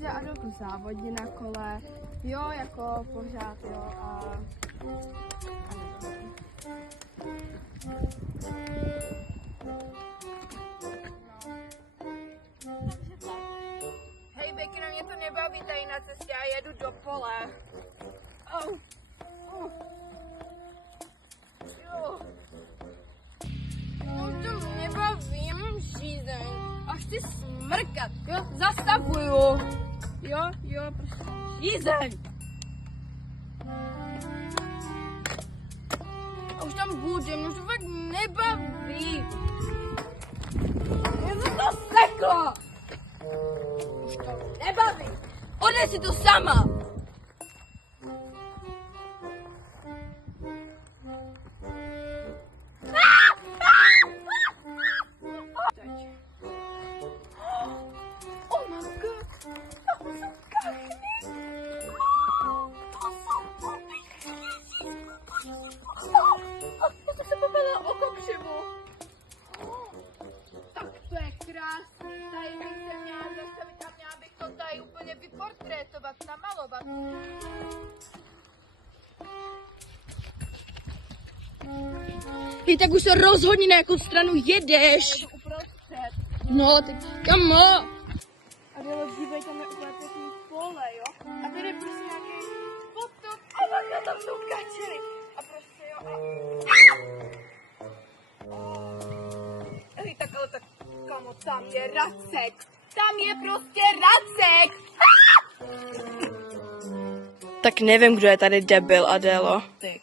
že Adolf závodí na kole, jo, jako pořád, jo, a Hej, Beky, na mě to nebaví tady na cestě, já jedu do pole. Jo. No to nebavím, žízeň. Až ty smrkat, jo, zastavuju. Jo, prostě žízeň. A už tam budu, mě to fakt nebaví. Mě to seklo. Už to nebaví. Odnes si to sama. Tady bych se měla zastavit a měla bych to tady úplně vyportrétovat, namalovat. Hej, tak už se rozhodni, na jakou stranu jedeš. Jedu uprostřed. No, teď kamo. Adelo, dívej, tam je úplně pěkný pole, jo? A tady je prostě nějaký potok a takhle tam jsou kačely. A prostě jo, Hej, tak ale tak, kamo, tam je racek. Tam je prostě racek. Tak nevím, kdo je tady debil, Adélo. Ty